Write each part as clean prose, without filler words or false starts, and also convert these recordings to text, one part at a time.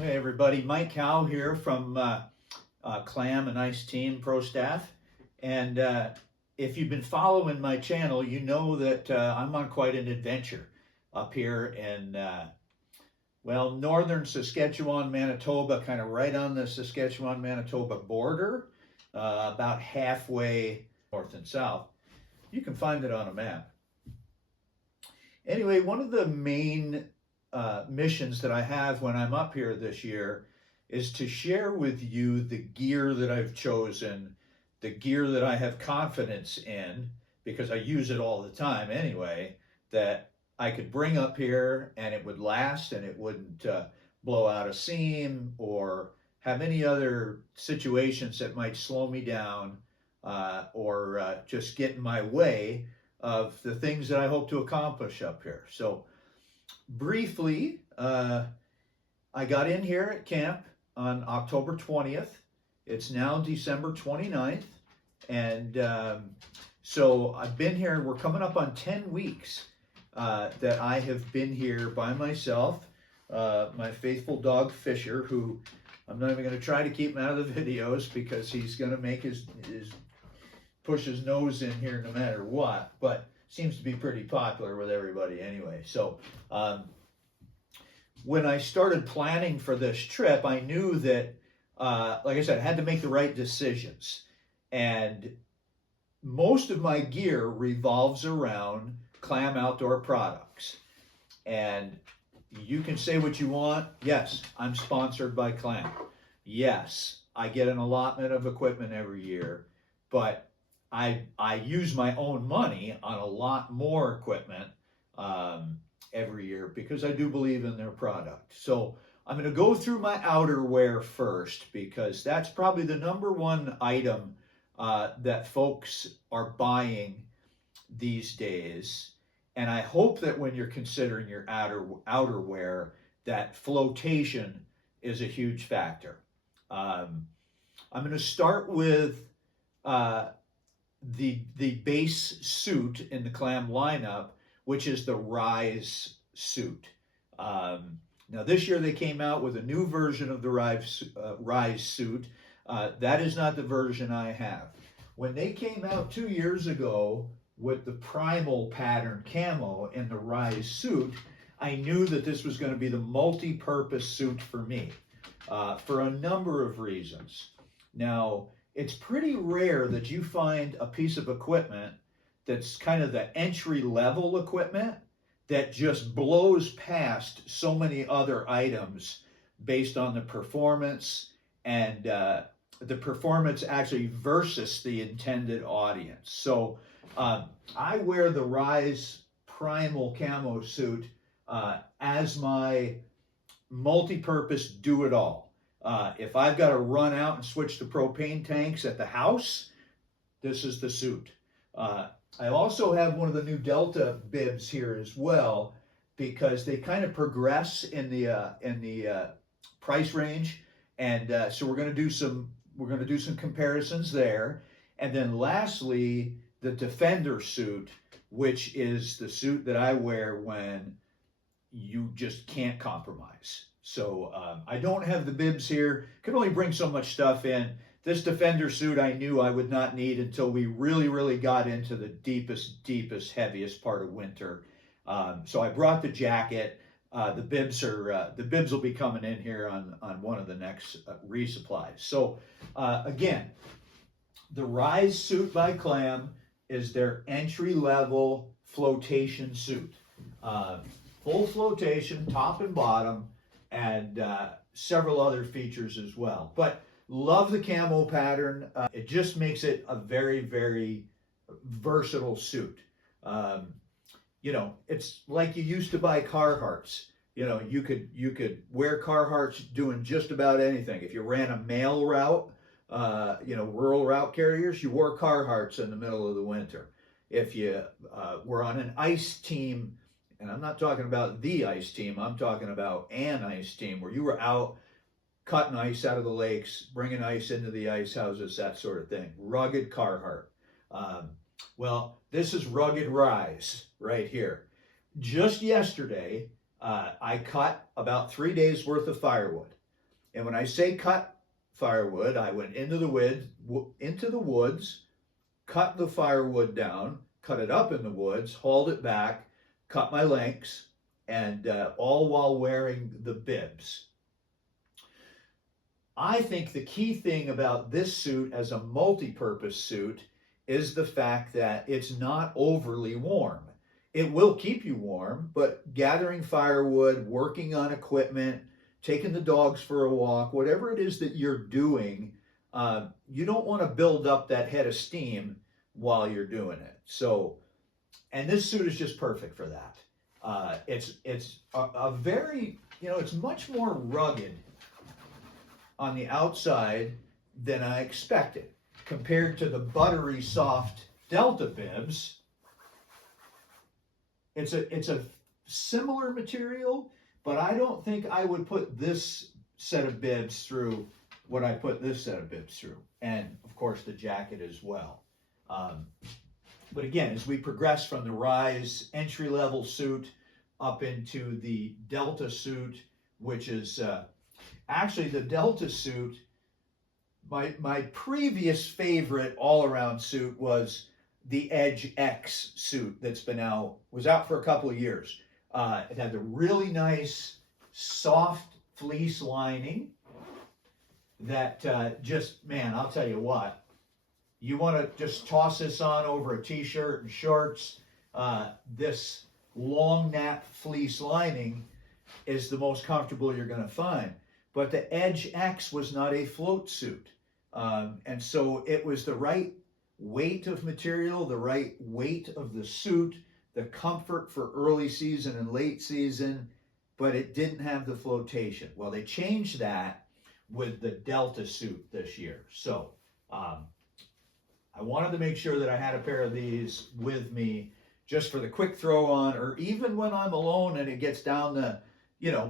Hey everybody, Mike Howe here from Clam and Ice Team Pro Staff. And if you've been following my channel, you know that I'm on quite an adventure up here in, northern Saskatchewan, Manitoba, kind of right on the Saskatchewan-Manitoba border, about halfway north and south. You can find it on a map. Anyway, one of the main missions that I have when I'm up here this year is to share with you the gear that I've chosen, the gear that I have confidence in, because I use it all the time anyway, that I could bring up here and it would last and it wouldn't blow out a seam or have any other situations that might slow me down or just get in my way of the things that I hope to accomplish up here. So briefly, I got in here at camp on October 20th. It's now December 29th. And so I've been here, we're coming up on 10 weeks that I have been here by myself. My faithful dog Fisher, who I'm not even going to try to keep him out of the videos because he's going to make his push his nose in here no matter what, but seems to be pretty popular with everybody anyway. So when I started planning for this trip, I knew that, like I said, I had to make the right decisions. And most of my gear revolves around Clam Outdoor products. And you can say what you want. Yes, I'm sponsored by Clam. Yes, I get an allotment of equipment every year, but I use my own money on a lot more equipment every year because I do believe in their product. So I'm going to go through my outerwear first because that's probably the number one item that folks are buying these days. And I hope that when you're considering your outerwear, that flotation is a huge factor. I'm going to start with the base suit in the Clam lineup, which is the Rise suit. Now this year they came out with a new version of the Rise suit. That is not the version I have. When they came out 2 years ago with the primal pattern camo in the Rise suit, I knew that this was going to be the multi-purpose suit for me for a number of reasons. Now, it's pretty rare that you find a piece of equipment that's kind of the entry-level equipment that just blows past so many other items based on the performance and the performance actually versus the intended audience. So I wear the Rise Primal Camo suit as my multi-purpose do-it-all. If I've got to run out and switch the propane tanks at the house, this is the suit. I also have one of the new Delta bibs here as well because they kind of progress in the price range, and so we're going to do some comparisons there. And then lastly, the Defender suit, which is the suit that I wear when you just can't compromise. So I don't have the bibs here. Could only bring so much stuff in. This Defender suit I knew I would not need until we really got into the deepest, heaviest part of winter. So I brought the jacket. The bibs will be coming in here on one of the next resupplies. So again, the Rise suit by Clam is their entry-level flotation suit. Full flotation, top and bottom, and several other features as well. But love the camo pattern. It just makes it a very versatile suit. You know, it's like you used to buy Carhartts. You know, you could wear Carhartts doing just about anything. If you ran a mail route, rural route carriers, you wore Carhartts in the middle of the winter. If you were on an ice team, and I'm not talking about the ice team, I'm talking about an ice team where you were out cutting ice out of the lakes, bringing ice into the ice houses, that sort of thing. Rugged Carhartt. Well, this is Rugged Rise right here. Just yesterday, I cut about 3 days worth of firewood. And when I say cut firewood, I went into the woods, cut the firewood down, cut it up in the woods, hauled it back, cut my lengths, and all while wearing the bibs. I think the key thing about this suit as a multi-purpose suit is the fact that it's not overly warm. It will keep you warm, but gathering firewood, working on equipment, taking the dogs for a walk, whatever it is that you're doing, you don't want to build up that head of steam while you're doing it. So, and this suit is just perfect for that. It's a very, it's much more rugged on the outside than I expected compared to the buttery soft Delta bibs. It's a similar material, but I don't think I would put this set of bibs through what I put this set of bibs through, and of course the jacket as well. But again, as we progress from the Rise entry-level suit up into the Delta suit, which is actually the Delta suit, my previous favorite all-around suit was the Edge X suit was out for a couple of years. It had the really nice soft fleece lining that man, I'll tell you what, you want to just toss this on over a t-shirt and shorts. This long nap fleece lining is the most comfortable you're going to find. But the Edge X was not a float suit. And so it was the right weight of material, the right weight of the suit, the comfort for early season and late season, but it didn't have the flotation. Well, they changed that with the Delta suit this year. So I wanted to make sure that I had a pair of these with me just for the quick throw on, or even when I'm alone and it gets down to,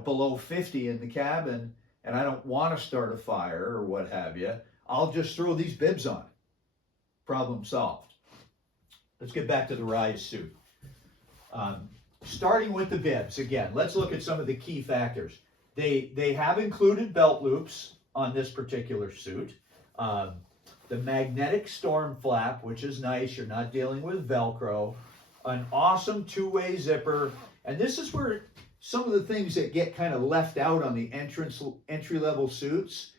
below 50 in the cabin and I don't want to start a fire or what have you, I'll just throw these bibs on. Problem solved. Let's get back to the Rise suit. Starting with the bibs, again, let's look at some of the key factors. They have included belt loops on this particular suit. The magnetic storm flap, which is nice. You're not dealing with Velcro. An awesome two-way zipper. And this is where some of the things that get kind of left out on the entry-level suits,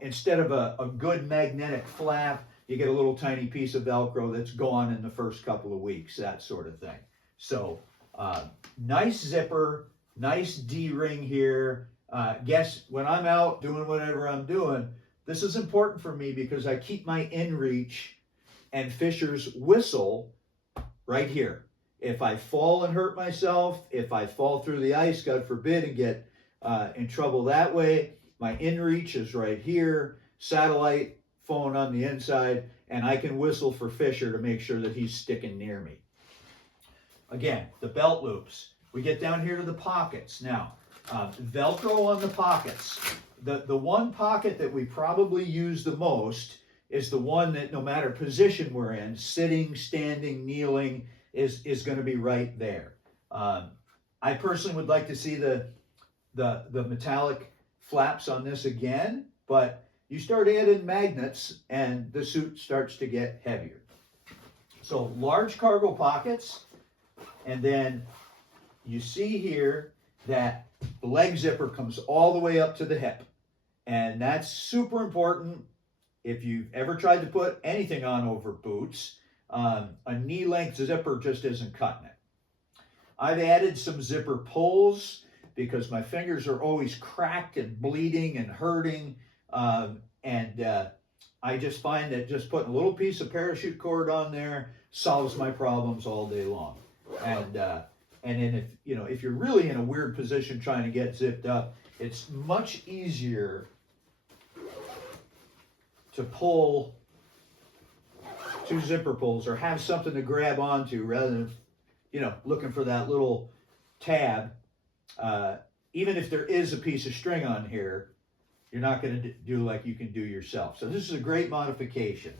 instead of a good magnetic flap, you get a little tiny piece of Velcro that's gone in the first couple of weeks, that sort of thing. So, nice zipper, nice D-ring here. Guess when I'm out doing whatever I'm doing, this is important for me because I keep my inReach and Fisher's whistle right here. If I fall and hurt myself, if I fall through the ice, God forbid, and get in trouble that way, my inReach is right here, satellite phone on the inside, and I can whistle for Fisher to make sure that he's sticking near me. Again, the belt loops. We get down here to the pockets. Now, Velcro on the pockets. The one pocket that we probably use the most is the one that no matter position we're in, sitting, standing, kneeling, is going to be right there. I personally would like to see the metallic flaps on this again, but you start adding magnets and the suit starts to get heavier. So large cargo pockets, and then you see here that the leg zipper comes all the way up to the hip. And that's super important if you've ever tried to put anything on over boots. A knee-length zipper just isn't cutting it. I've added some zipper pulls because my fingers are always cracked and bleeding and hurting. I just find that just putting a little piece of parachute cord on there solves my problems all day long. And then if you're really in a weird position trying to get zipped up, it's much easier to pull two zipper pulls or have something to grab onto rather than, looking for that little tab. Even if there is a piece of string on here, you're not going to do like you can do yourself. So this is a great modification.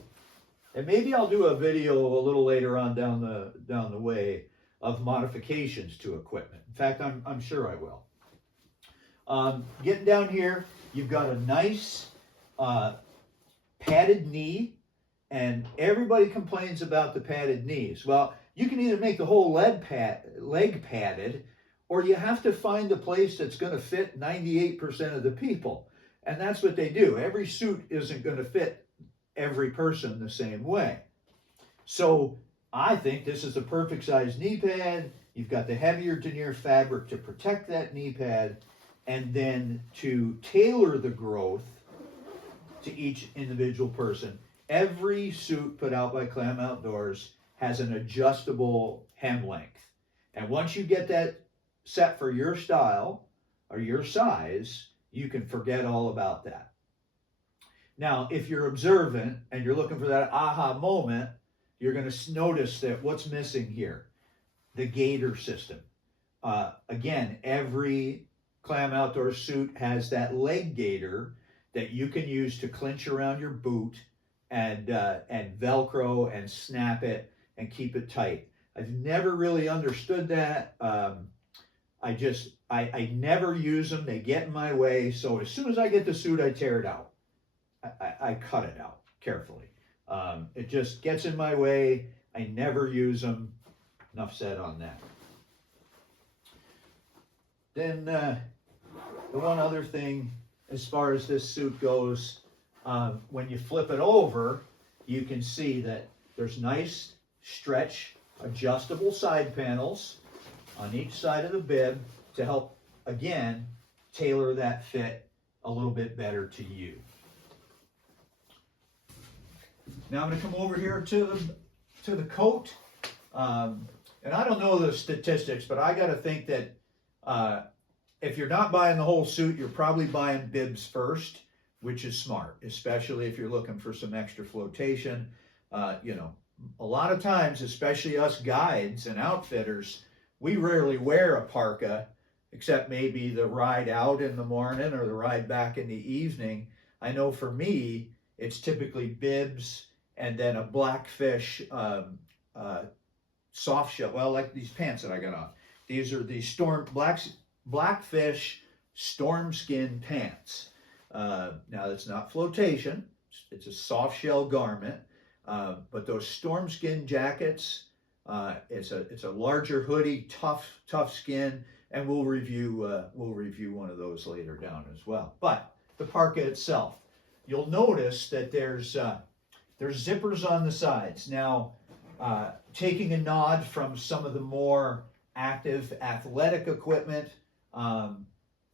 And maybe I'll do a video a little later on down the way of modifications to equipment. In fact, I'm sure I will. Getting down here, You've got a nice padded knee, and everybody complains about the padded knees. Well, you can either make the whole leg padded, or you have to find a place that's going to fit 98% of the people. And that's what they do. Every suit isn't going to fit every person the same way. So I think this is a perfect size knee pad. You've got the heavier denier fabric to protect that knee pad, and then to tailor the growth to each individual person. Every suit put out by Clam Outdoors has an adjustable hem length. And once you get that set for your style or your size, you can forget all about that. Now, if you're observant and you're looking for that aha moment, you're going to notice that what's missing here, the gaiter system. Again, every Clam Outdoors suit has that leg gaiter that you can use to clinch around your boot and Velcro and snap it and keep it tight. I've never really understood that. I never use them. They get in my way. So as soon as I get the suit, I tear it out. I cut it out carefully. It just gets in my way. I never use them. Enough said on that. Then the one other thing as far as this suit goes, when you flip it over, you can see that there's nice stretch adjustable side panels on each side of the bib to help, again, tailor that fit a little bit better to you. Now I'm going to come over here to the coat. And I don't know the statistics, but I got to think that if you're not buying the whole suit, you're probably buying bibs first, which is smart, especially if you're looking for some extra flotation. You know, a lot of times, especially us guides and outfitters, we rarely wear a parka, except maybe the ride out in the morning or the ride back in the evening. I know for me, it's typically bibs and then a Blackfish soft shell. Well, like these pants that I got on. These are the Blackfish storm skin pants. Now that's not flotation. It's a soft shell garment. But those storm skin jackets, it's a larger hoodie, tough skin, and we'll review one of those later down as well. But the parka itself, you'll notice that there's zippers on the sides. Now, taking a nod from some of the more active athletic equipment,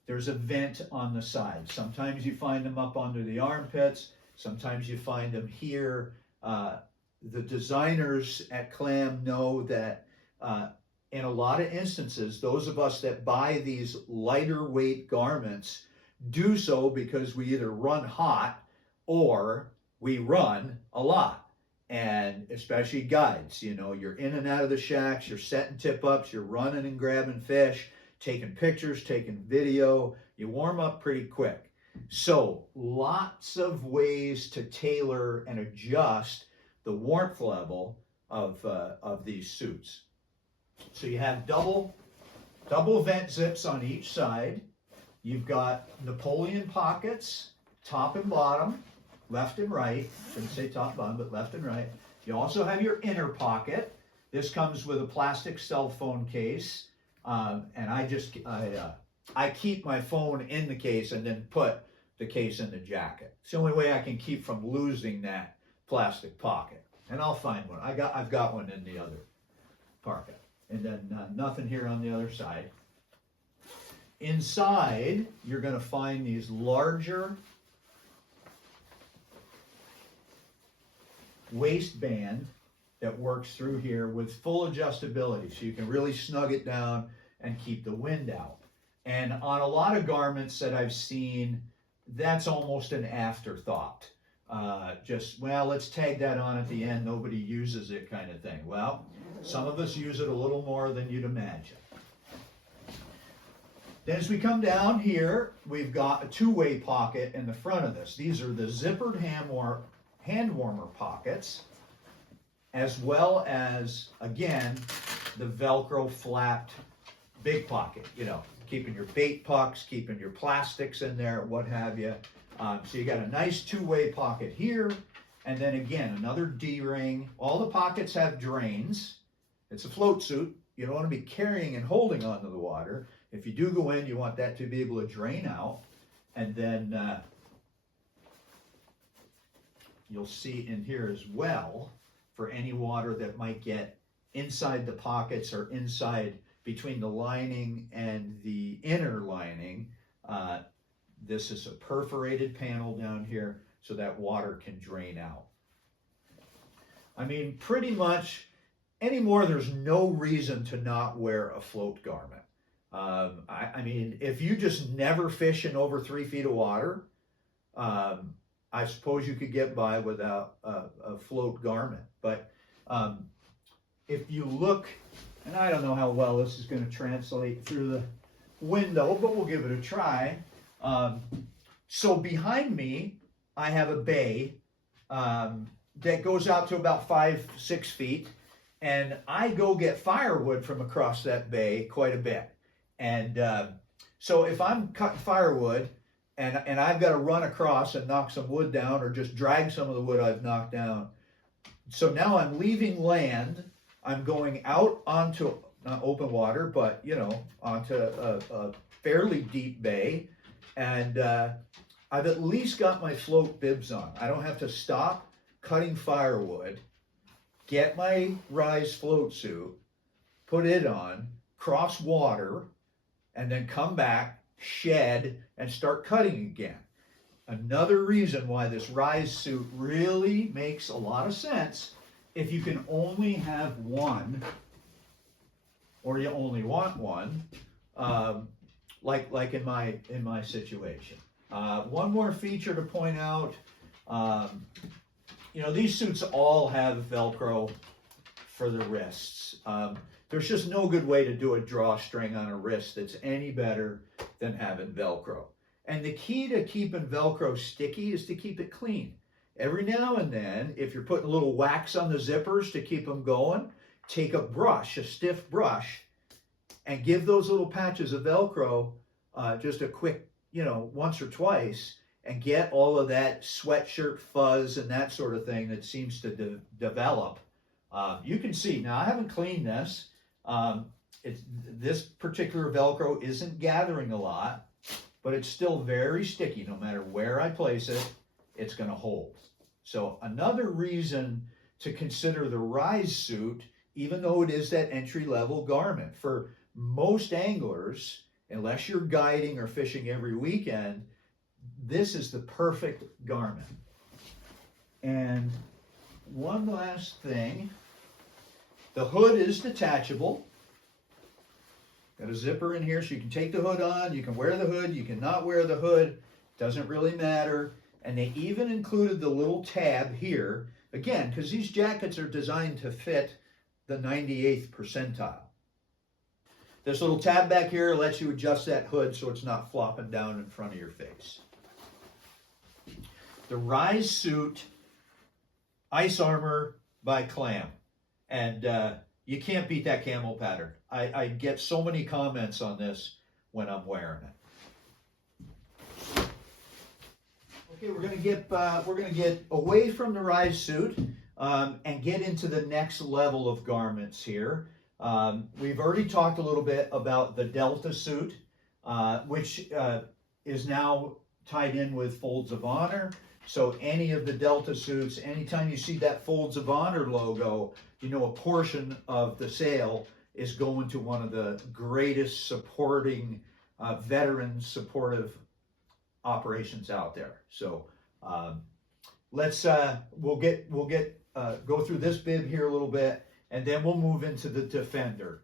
there's a vent on the side. Sometimes you find them up under the armpits. Sometimes you find them here. The designers at Clam know that in a lot of instances, those of us that buy these lighter weight garments do so because we either run hot or we run a lot. And especially guides, you know, you're in and out of the shacks, you're setting tip ups, you're running and grabbing fish, taking pictures, taking video, you warm up pretty quick. So lots of ways to tailor and adjust the warmth level of these suits. So you have double vent zips on each side. You've got Napoleon pockets, top and bottom, left and right. Shouldn't say top and bottom, but left and right. You also have your inner pocket. This comes with a plastic cell phone case. And I keep my phone in the case and then put the case in the jacket. It's the only way I can keep from losing that plastic pocket. And I'll find one. I've got one in the other pocket. And then nothing here on the other side. Inside, you're going to find these larger waistband that works through here with full adjustability, so you can really snug it down and keep the wind out. And on a lot of garments that I've seen, that's almost an afterthought. Well, let's tag that on at the end, nobody uses it kind of thing. Well, some of us use it a little more than you'd imagine. Then as we come down here, we've got a two-way pocket in the front of this. These are the zippered hand warmer pockets, as well as, again, the Velcro flapped big pocket, you know, in keeping your bait pucks, keeping your plastics in there, what have you. So you got a nice two-way pocket here, and then again, another D-ring. All the pockets have drains. It's a float suit. You don't want to be carrying and holding onto the water. If you do go in, you want that to be able to drain out. And then you'll see in here as well, for any water that might get inside the pockets or inside between the lining and the inner lining, this is a perforated panel down here so that water can drain out. I mean, pretty much anymore, there's no reason to not wear a float garment. I mean, if you just never fish in over 3 feet of water, I suppose you could get by without a float garment. But if you look, and I don't know how well this is going to translate through the window, but we'll give it a try. So behind me, I have a bay that goes out to about 5-6 feet, and I go get firewood from across that bay quite a bit. And so if I'm cutting firewood and I've got to run across and knock some wood down, or just drag some of the wood I've knocked down, so now I'm leaving land, I'm going out onto not open water, but you know, onto a fairly deep bay, and I've at least got my float bibs on. I don't have to stop cutting firewood, get my Rise float suit, put it on, cross water, and then come back, shed, and start cutting again. Another reason why this Rise suit really makes a lot of sense if you can only have one, or you only want one, like in my situation. One more feature to point out, you know, these suits all have Velcro for the wrists. There's just no good way to do a drawstring on a wrist that's any better than having Velcro. And the key to keeping Velcro sticky is to keep it clean. Every now and then, if you're putting a little wax on the zippers to keep them going, take a brush, a stiff brush, and give those little patches of Velcro just a quick, you know, once or twice, and get all of that sweatshirt fuzz and that sort of thing that seems to develop. You can see, now I haven't cleaned this. This particular Velcro isn't gathering a lot, but it's still very sticky. No matter where I place it, it's going to hold. So another reason to consider the Rise suit, even though it is that entry-level garment, for most anglers, unless you're guiding or fishing every weekend, this is the perfect garment. And one last thing, the hood is detachable. Got a zipper in here so you can take the hood on, you can wear the hood, you can not wear the hood, doesn't really matter. And they even included the little tab here, again, because these jackets are designed to fit the 98th percentile. This little tab back here lets you adjust that hood so it's not flopping down in front of your face. The Rise suit, ice armor by Clam. And you can't beat that camel pattern. I get so many comments on this when I'm wearing it. Okay, we're gonna get away from the Rise suit and get into the next level of garments here. We've already talked a little bit about the Delta suit, which is now tied in with Folds of Honor. So any of the Delta suits, anytime you see that Folds of Honor logo, you know a portion of the sale is going to one of the greatest supporting, veteran supportive operations out there. So we'll go through this bib here a little bit, and then we'll move into the Defender.